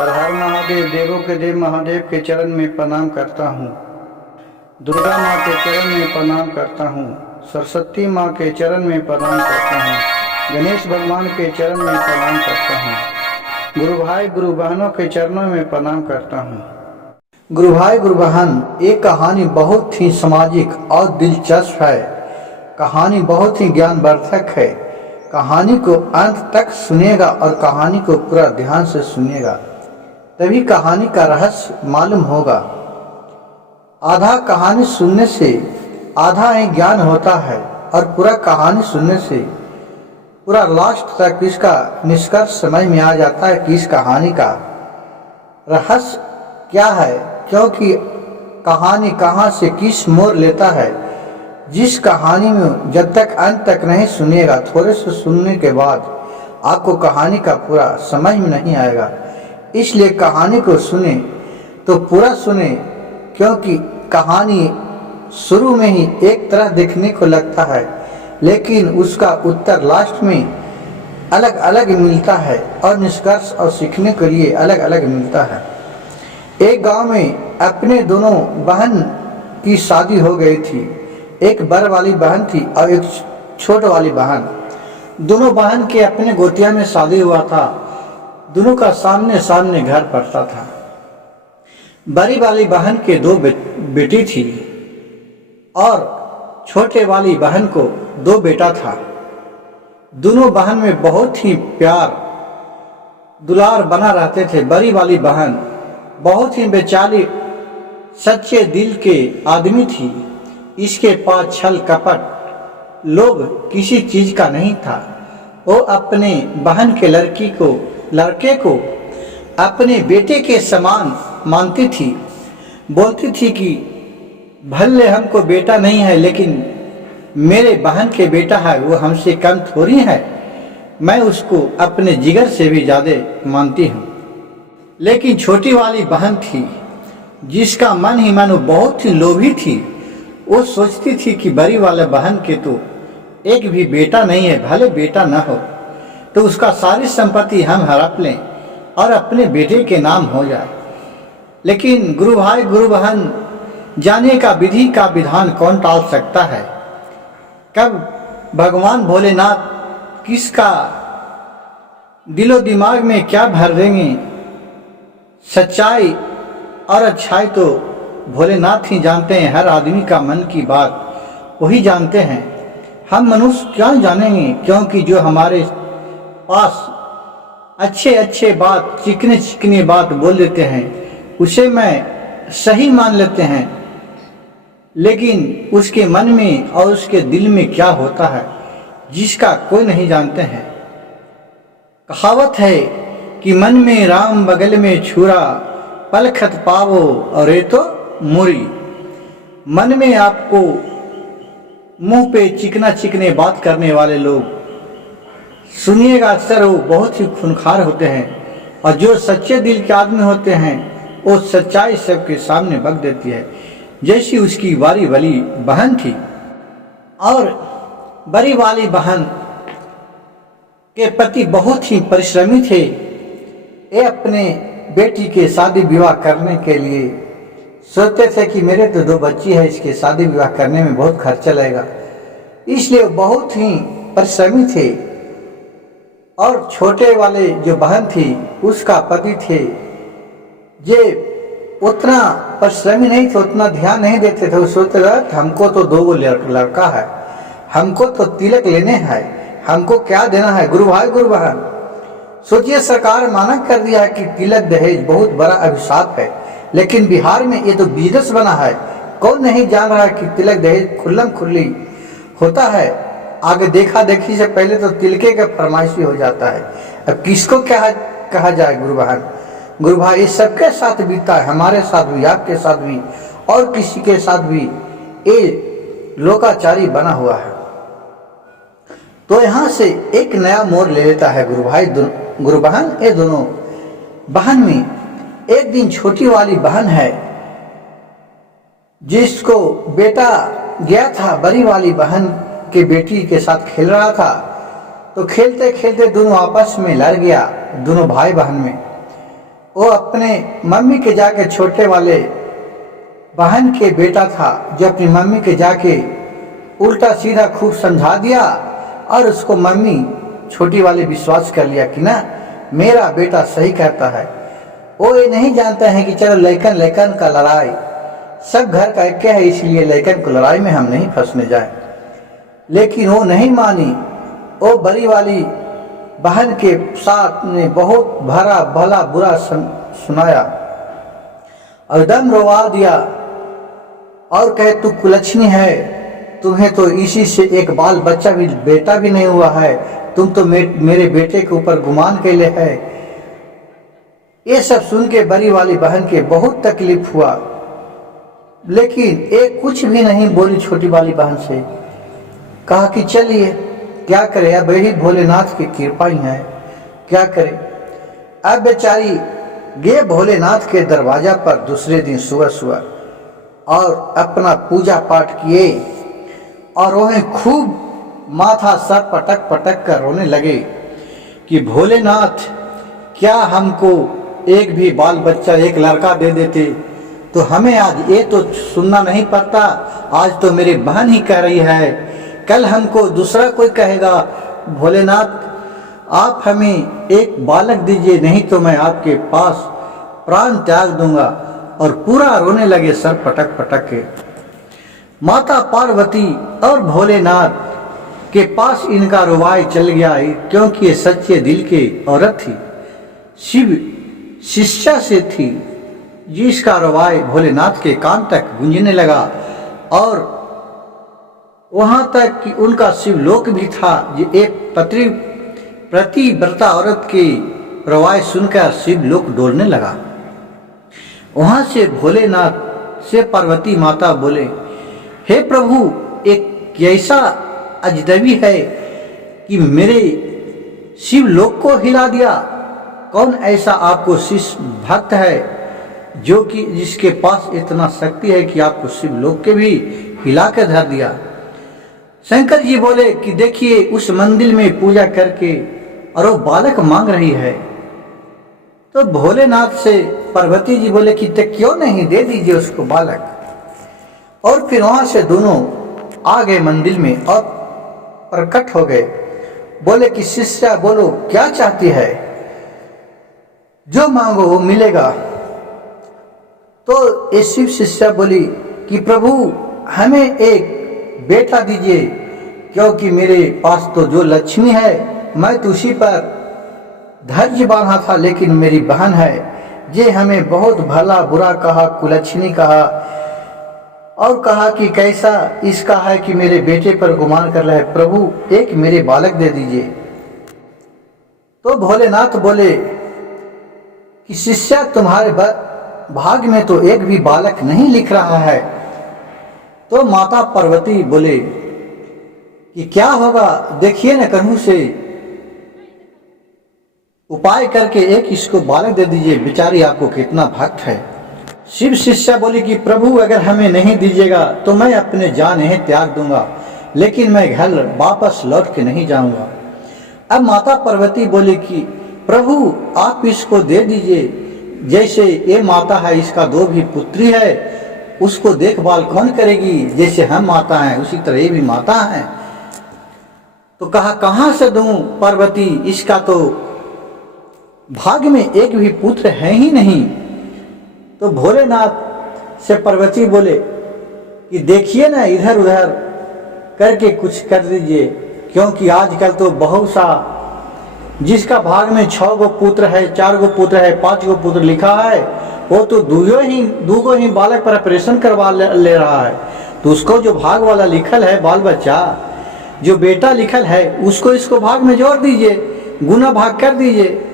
हर हर महादेव, देवों के देव महादेव के चरण में प्रणाम करता हूँ। दुर्गा माँ के चरण में प्रणाम करता हूँ। सरस्वती माँ के चरण में प्रणाम करता हूँ। गणेश भगवान के चरण में प्रणाम करता हूँ। गुरु भाई गुरु बहनों के चरणों में प्रणाम करता हूँ। गुरु भाई गुरु बहन, ये कहानी बहुत ही सामाजिक और दिलचस्प है। कहानी बहुत ही ज्ञानवर्धक है। कहानी को अंत तक सुनिएगा और कहानी को पूरा ध्यान से सुनिएगा, तभी कहानी का रहस्य मालूम होगा। आधा कहानी सुनने से आधा ही ज्ञान होता है और पूरा कहानी सुनने से पूरा लास्ट तक इसका निष्कर्ष समझ में आ जाता है कि इस कहानी का रहस्य क्या है, क्योंकि कहानी कहाँ से किस मोड़ लेता है। जिस कहानी में जब तक अंत तक नहीं सुनिएगा, थोड़े से सुनने के बाद आपको कहानी का पूरा समझ में नहीं आएगा। इसलिए कहानी को सुने तो पूरा सुने, क्योंकि कहानी शुरू में ही एक तरह देखने को लगता है, लेकिन उसका उत्तर लास्ट में अलग अलग मिलता है और निष्कर्ष और सीखने के लिए अलग अलग मिलता है। एक गांव में अपने दोनों बहन की शादी हो गई थी। एक बड़ वाली बहन थी और एक छोट वाली बहन। दोनों बहन के अपने गोतिया में शादी हुआ था। दोनों का सामने सामने घर पड़ता था। बड़ी वाली बहन के दो बेटी थी और छोटे वाली बहन को दो बेटा था। दोनों बहन में बहुत ही प्यार दुलार बना रहते थे। बड़ी वाली बहन बहुत ही बेचारी सच्चे दिल के आदमी थी। इसके पास छल कपट लोभ किसी चीज का नहीं था। वो अपने बहन के लड़के को अपने बेटे के समान मानती थी। बोलती थी कि भले हमको बेटा नहीं है, लेकिन मेरे बहन के बेटा है, वो हमसे कम थोड़ी है। मैं उसको अपने जिगर से भी ज्यादा मानती हूँ। लेकिन छोटी वाली बहन थी, जिसका मन ही मन बहुत ही लोभी थी। वो सोचती थी कि बड़ी वाले बहन के तो एक भी बेटा नहीं है, भले बेटा न हो तो उसका सारी संपत्ति हम हड़प लें और अपने बेटे के नाम हो जाए। लेकिन गुरु भाई गुरु बहन, जाने का विधि का विधान कौन टाल सकता है। कब भगवान भोलेनाथ किसका दिलो दिमाग में क्या भर देंगे, सच्चाई और अच्छाई तो भोलेनाथ ही जानते हैं। हर आदमी का मन की बात वही जानते हैं। हम मनुष्य क्या जानेंगे, क्योंकि जो हमारे पास अच्छे अच्छे बात, चिकने चिकने बात बोल देते हैं, उसे मैं सही मान लेते हैं। लेकिन उसके मन में और उसके दिल में क्या होता है, जिसका कोई नहीं जानते हैं। कहावत है कि मन में राम बगल में छुरा, पलखत पावो और ये तो मुरी। मन में आपको मुंह पे चिकना चिकने बात करने वाले लोग सुनिएगा, अक्सर वो बहुत ही खूंखार होते हैं। और जो सच्चे दिल के आदमी होते हैं, वो सच्चाई सबके सामने बक देती है। जैसी उसकी बड़ी वाली बहन थी। और बड़ी वाली बहन के पति बहुत ही परिश्रमी थे। ये अपने बेटी के शादी विवाह करने के लिए सोचते थे कि मेरे तो दो बच्ची है, इसके शादी विवाह करने में बहुत खर्चा लगेगा, इसलिए बहुत ही परिश्रमी थे। और छोटे वाले जो बहन थी, उसका पति थे, ये उतना परिश्रमी नहीं थे, उतना ध्यान नहीं देते थे। वो सोचते थे हमको तो दो लड़का है, हमको तो तिलक लेने हैं, हमको क्या देना है। गुरु भाई गुरु बहन, सोचिए, सरकार माना कर दिया है कि तिलक दहेज बहुत बड़ा अभिशाप है, लेकिन बिहार में ये तो बिजनेस बना है। कौन नहीं जान रहा है कि तिलक दहेज खुल्लम खुल्ली होता है। आगे देखा देखी से पहले तो तिलके का फरमाइशी हो जाता है। अब किसको क्या कहा जाए। गुरु बहन गुरु भाई, ये सबके साथ बीता है, हमारे साथ भी, आपके साथ भी और किसी के साथ भी ये लोकाचारी बना हुआ है। तो यहाँ से एक नया मोड़ ले लेता है गुरु भाई गुरु बहन। ये दोनों बहन में एक दिन छोटी वाली बहन है, जिसको बेटा गया था बड़ी वाली बहन के बेटी के साथ खेल रहा था। तो खेलते खेलते दोनों आपस में लड़ गया, दोनों भाई बहन में। वो अपने मम्मी के जाके छोटे वाले बहन के बेटा था, जो अपनी मम्मी के जाके उल्टा सीधा खूब समझा दिया और उसको मम्मी छोटी वाले विश्वास कर लिया कि ना मेरा बेटा सही कहता है। वो ये नहीं जानते हैं कि चलो लैकन लैकन का लड़ाई सब घर का एक है, इसलिए लैकन को लड़ाई में हम नहीं फंसने जाए। लेकिन वो नहीं मानी। वो बड़ी वाली बहन के साथ ने बहुत भरा भला बुरा सुनाया और दम रोवा दिया और कहे तू कुलच्छनी है, तुम्हें तो इसी से एक बाल बच्चा भी बेटा भी नहीं हुआ है, तुम तो मेरे बेटे के ऊपर गुमान कैले है। ये सब सुन के बड़ी वाली बहन के बहुत तकलीफ हुआ, लेकिन एक कुछ भी नहीं बोली छोटी वाली बहन से। कहा कि चलिए क्या करे, अब यही भोलेनाथ की कृपा ही है, क्या करे। अब बेचारी गए भोलेनाथ के दरवाजा पर दूसरे दिन सुबह सुबह और अपना पूजा पाठ किए और उन्हें खूब माथा सर पटक पटक कर रोने लगे कि भोलेनाथ क्या हमको एक भी बाल बच्चा एक लड़का दे देते तो हमें आज ये तो सुनना नहीं पड़ता। आज तो मेरी बहन ही कह रही है, कल हमको दूसरा कोई कहेगा। भोलेनाथ आप हमें एक बालक दीजिए, नहीं तो मैं आपके पास प्राण त्याग दूंगा। और पूरा रोने लगे सर पटक पटक के। माता पार्वती और भोलेनाथ के पास इनका रुवाई चल गया, क्योंकि ये सच्चे दिल की औरत थी, शिव शिष्या से थी, जिसका रुवाई भोलेनाथ के कान तक गूंजने लगा और वहां तक कि उनका शिवलोक भी था। एक प्रतिव्रता औरत की रुवाई सुनकर शिवलोक डोलने लगा। वहां से भोलेनाथ से पार्वती माता बोले, हे प्रभु, एक ऐसा अजनबी है कि मेरे शिवलोक को हिला दिया। कौन ऐसा आपको शिष्य भक्त है जो कि जिसके पास इतना शक्ति है कि आपको शिवलोक के भी हिला कर धर दिया। शंकर जी बोले कि देखिए उस मंदिर में पूजा करके और वो बालक मांग रही है। तो भोलेनाथ से पार्वती जी बोले कि क्यों नहीं, दे दीजिए उसको बालक। और फिर वहां से दोनों आ गए मंदिर में और प्रकट हो गए। बोले कि शिष्या बोलो क्या चाहती है, जो मांगो वो मिलेगा। तो ये शिव शिष्या बोली कि प्रभु हमें एक बेटा दीजिए, क्योंकि मेरे पास तो जो लक्ष्मी है मैं तो उसी पर धैर्य बांधा था, लेकिन मेरी बहन है ये हमें बहुत भला बुरा कहा, कुलच्छनी कहा और कहा कि कैसा इसका है कि मेरे बेटे पर गुमान कर रहा है। प्रभु एक मेरे बालक दे दीजिए। तो भोलेनाथ बोले कि शिष्या तुम्हारे भाग में तो एक भी बालक नहीं लिख रहा है। तो माता पार्वती बोले कि क्या होगा, देखिए न कन्हू से उपाय करके एक इसको बालक दे दीजिए, बेचारी आपको कितना भक्त है। शिव शिष्या बोली कि प्रभु अगर हमें नहीं दीजिएगा तो मैं अपने जान ही त्याग दूंगा, लेकिन मैं घर वापस लौट के नहीं जाऊंगा। अब माता पार्वती बोली कि प्रभु आप इसको दे दीजिए, जैसे ये माता है इसका दो भी पुत्री है, उसको देखभाल कौन करेगी, जैसे हम माता हैं उसी तरह ये भी माता है। तो कहा कहां से दूं पार्वती, इसका तो भाग में एक भी पुत्र है ही नहीं। तो भोलेनाथ से पार्वती बोले कि देखिए ना इधर उधर करके कुछ कर दीजिए, क्योंकि आजकल तो बहुत सा जिसका भाग में 6 गो पुत्र है, 4 गो पुत्र है, 5 गो पुत्र लिखा है, वो तो दूगो ही बालक पर ऑपरेशन करवा ले रहा है। तो उसको जो भाग वाला लिखल है बाल बच्चा, जो बेटा लिखल है, उसको इसको भाग में जोड़ दीजिए, गुना भाग कर दीजिए।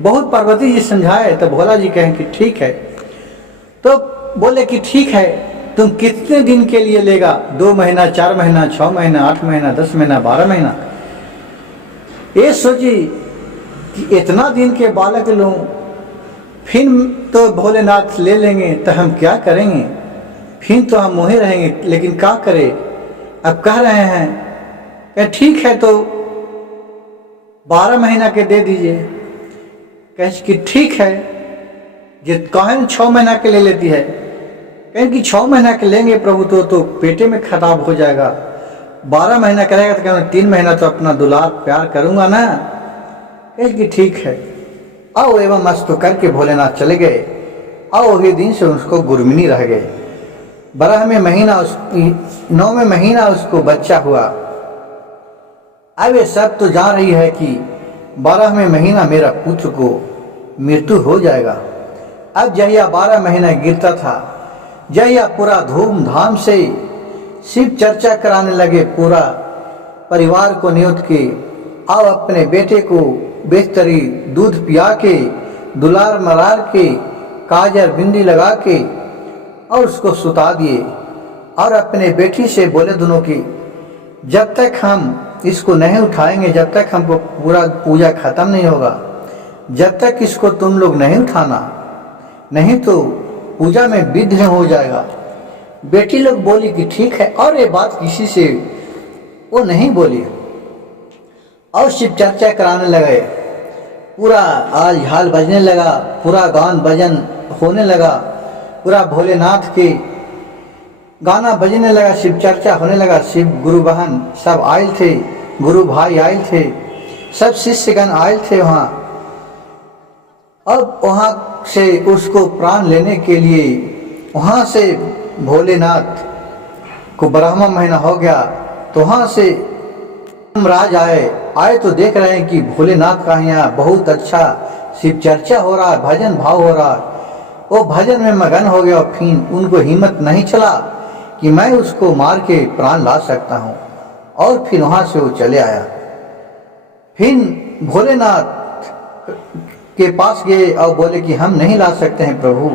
बहुत पार्वती जी समझाए तो भोला जी कहें कि ठीक है। तो बोले कि ठीक है, तुम कितने दिन के लिए लेगा, 2 महीना, 4 महीना, 6 महीना, 8 महीना, 10 महीना, 12 महीना। ये सोची कि इतना दिन के बालक लूं, फिर तो भोलेनाथ ले लेंगे तो हम क्या करेंगे, फिर तो हम मोहे रहेंगे, लेकिन क्या करें। अब कह रहे हैं कि ठीक है तो 12 महीना के दे दीजिए। कहे कि ठीक है जो कहन 6 महीना के ले लेती है, कहें कि 6 महीना के लेंगे प्रभु तो पेटे में खराब हो जाएगा। 12 महीना करेगा तो कहना 3 महीना तो अपना दुलार प्यार करूंगा ना। कहें कि ठीक है, आओ एवं मस्त करके भोलेनाथ चले गए। और वही दिन से उसको गुरमिनी रह गए। 12वें महीना 9वें महीना उसको बच्चा हुआ। अब ये सब तो जान रही है कि 12वें महीना मेरा पुत्र को मृत्यु हो जाएगा। अब जहिया 12 महीना गिरता था, जहिया पूरा धूमधाम से शिव चर्चा कराने लगे, पूरा परिवार को नियुक्त के और अपने बेटे को बेहतरी दूध पिया के, दुलार मरार के, काजर बिंदी लगा के और उसको सुता दिए। और अपने बेटी से बोले दोनों की, जब तक हम इसको नहीं उठाएंगे, जब तक हमको पूरा पूजा खत्म नहीं होगा, जब तक इसको तुम लोग नहीं उठाना, नहीं तो पूजा में विघ्न हो जाएगा। बेटी लोग बोली कि ठीक है, और ये बात किसी से वो नहीं बोली। और शिव चर्चा कराने लगे, पूरा आल झाल बजने लगा, पूरा गान भजन होने लगा, पूरा भोलेनाथ के गाना बजने लगा, शिव चर्चा होने लगा। शिव गुरु बहन सब आए थे, गुरु भाई आए थे, सब शिष्यगण आए थे वहाँ। अब वहाँ से उसको प्राण लेने के लिए, वहाँ से भोलेनाथ को 12वां महीना हो गया तो वहाँ से राज आए तो देख रहे हैं कि भोलेनाथ का यहाँ बहुत अच्छा शिव चर्चा हो रहा है, भजन भाव हो रहा है। वो भजन में मगन हो गया। और फिर उनको हिम्मत नहीं चला कि मैं उसको मार के प्राण ला सकता हूँ। और फिर वहाँ से वो चले आया। फिर भोलेनाथ के पास गए और बोले कि हम नहीं ला सकते हैं प्रभु,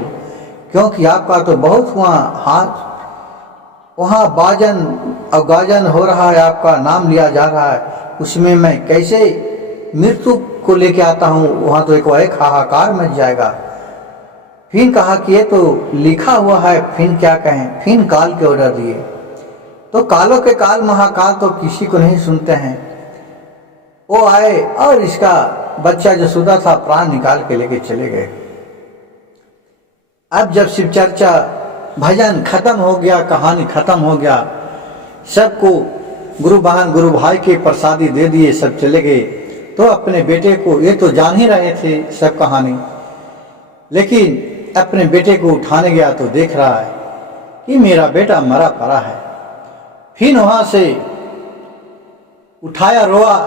क्योंकि आपका तो बहुत वहाँ बाजन और गाजन हो रहा है, आपका नाम लिया जा रहा है, उसमें मैं कैसे मृत्यु को लेके आता हूँ, वहाँ तो एक हाहाकार मच जाएगा। फिर कहा कि ये तो लिखा हुआ है, फिर क्या कहें। फिर काल के ऑर्डर दिए, तो कालों के काल महाकाल तो किसी को नहीं सुनते हैं। वो आए और इसका बच्चा जो सुधा था प्राण निकाल के लेके चले गए। अब जब शिव चर्चा भजन खत्म हो गया, कहानी खत्म हो गया, सबको गुरु बहन गुरु भाई के प्रसादी दे दिए, सब चले गए। तो अपने बेटे को, ये तो जान ही रहे थे सब कहानी, लेकिन अपने बेटे को उठाने गया तो देख रहा है कि मेरा बेटा मरा पड़ा है। फिर वहां से उठाया, रोआ,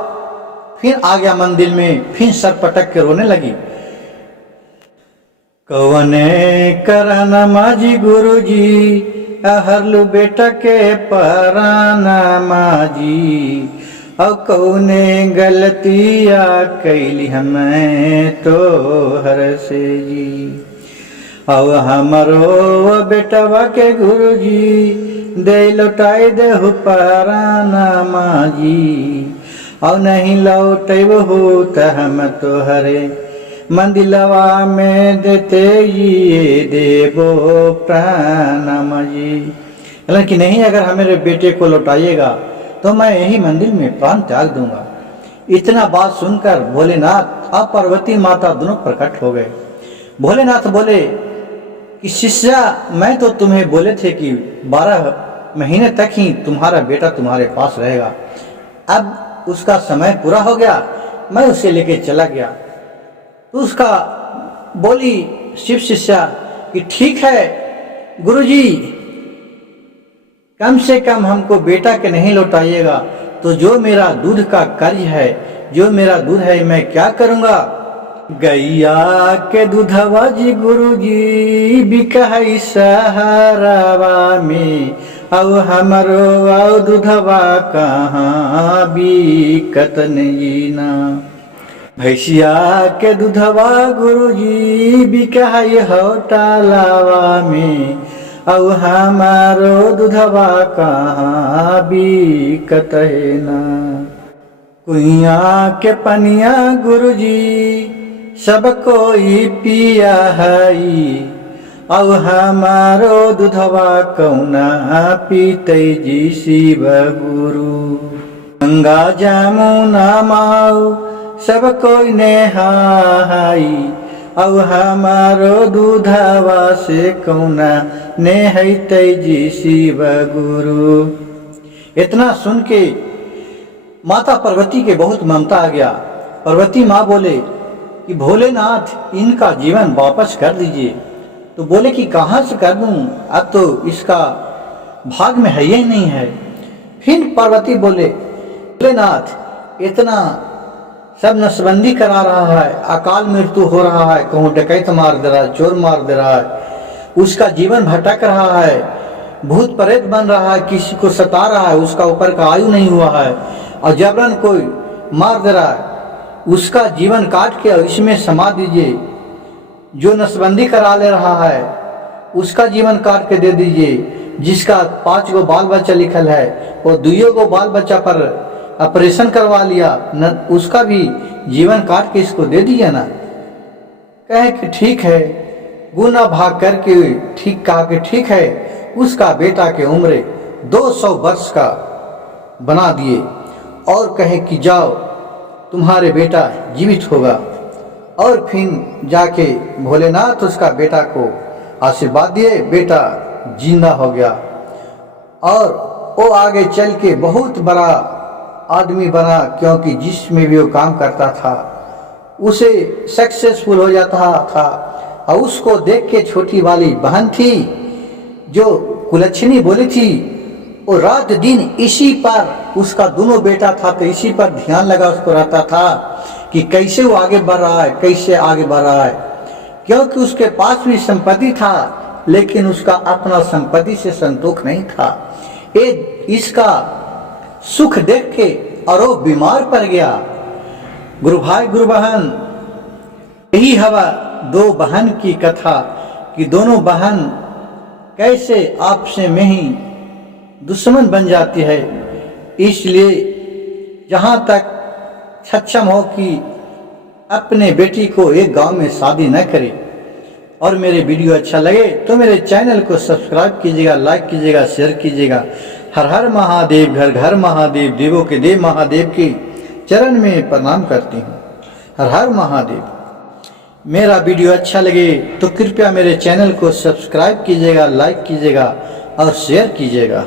फिर आ गया मंदिर में, फिर सर पटक के रोने लगी। कवने करना माजी गुरु जी, हरलू बेटा के पराना माजी, और कौने गलतिया कैली हमें तो हर से जी। और हमारो बेटवा के गुरु जी दे लौटाई देहु पराना माजी, और नहीं लौटेब हो तो हम तो हरे मंदिलवा में देते ये देवो प्राणम जी। कि नहीं, अगर हम मेरे बेटे को लौटाइएगा तो मैं यही मंदिर में प्राण त्याग दूंगा। इतना बात सुनकर भोलेनाथ और पार्वती माता दोनों प्रकट हो गए। भोलेनाथ बोले कि शिष्या, मैं तो तुम्हें बोले थे कि 12 महीने तक ही तुम्हारा बेटा तुम्हारे पास रहेगा। अब उसका समय पूरा हो गया, मैं उसे लेके चला गया। तो उसका बोली शिव शिष्या कि ठीक है गुरुजी, कम से कम हमको बेटा के नहीं लौटाइएगा तो जो मेरा दूध का कर्ज है, जो मेरा दूध है, मैं क्या करूंगा। गैया के दूधवा जी गुरुजी बिकाई सहारावा में, अब हमारो आओ दूधवा कहाँ बिकत नहीं ना। भैंसिया के दूधवा गुरुजी बिकाई होटलावा में, अब हमारो दूधवा कहाँ बिकत है ना। कुइया के पनिया गुरुजी सब कोई पिया हई, अब हमारो दूधवा कौना पीते जी शिव गुरु। गंगा जमुना माऊ सब कोई नेहाई, अब हमारो दूधवा से कौना ने है तेजी शिव गुरु। इतना सुन के माता पार्वती के बहुत ममता आ गया। पार्वती माँ बोले कि भोलेनाथ इनका जीवन वापस कर दीजिए। तो बोले कि कहाँ से कर दूं, अब तो इसका भाग में है ही नहीं है। फिर पार्वती बोले भोलेनाथ इतना सब नसबंदी करा रहा है, अकाल मृत्यु हो रहा है, कहूँ डकैत मार दे रहा है, चोर मार दे रहा है, उसका जीवन भटक रहा है, भूत प्रेत बन रहा है, किसी को सता रहा है, उसका ऊपर का आयु नहीं हुआ है और जबरन कोई मार दे रहा है, उसका जीवन काट के इसमें समा दीजिए। जो नसबंदी करा ले रहा है उसका जीवन काट के दे दीजिए। जिसका 5 गो बाल बच्चा लिखल है वो 2 गो बाल बच्चा पर ऑपरेशन करवा लिया न, उसका भी जीवन काट के इसको दे दिया ना। कहे कि ठीक है, गुना भाग करके ठीक कहा कि ठीक है। उसका बेटा के उम्र 200 वर्ष का बना दिए और कहे कि जाओ तुम्हारे बेटा जीवित होगा। और फिर जाके भोलेनाथ उसका बेटा को आशीर्वाद दिए, बेटा जिंदा हो गया और वो आगे चल के बहुत बड़ा आदमी बना, क्योंकि जिसमें भी वो काम करता था उसे सक्सेसफुल हो जाता था। और उसको देख के छोटी वाली बहन थी जो कुलच्छनी बोली थी, वो रात दिन इसी पर, उसका दोनों बेटा था तो इसी पर ध्यान लगा उसको रहता था कि कैसे वो आगे बढ़ रहा है, कैसे आगे बढ़ रहा है। क्योंकि उसके पास भी संपत्ति था लेकिन उसका अपना संपत्ति से संतोष नहीं था। इसका सुख देख के और वो बीमार पड़ गया। गुरु भाई गुरु बहन, यही हवा 2 बहन की कथा कि दोनों बहन कैसे आपस में ही दुश्मन बन जाती है। इसलिए जहाँ तक सक्षम हो कि अपने बेटी को एक गांव में शादी न करे। और मेरे वीडियो अच्छा लगे तो मेरे चैनल को सब्सक्राइब कीजिएगा, लाइक कीजिएगा, शेयर कीजिएगा। हर हर महादेव, घर घर महादेव, देवों के देव महादेव के चरण में प्रणाम करती हूँ। हर हर महादेव। मेरा वीडियो अच्छा लगे तो कृपया मेरे चैनल को सब्सक्राइब कीजिएगा, लाइक कीजिएगा और शेयर कीजिएगा।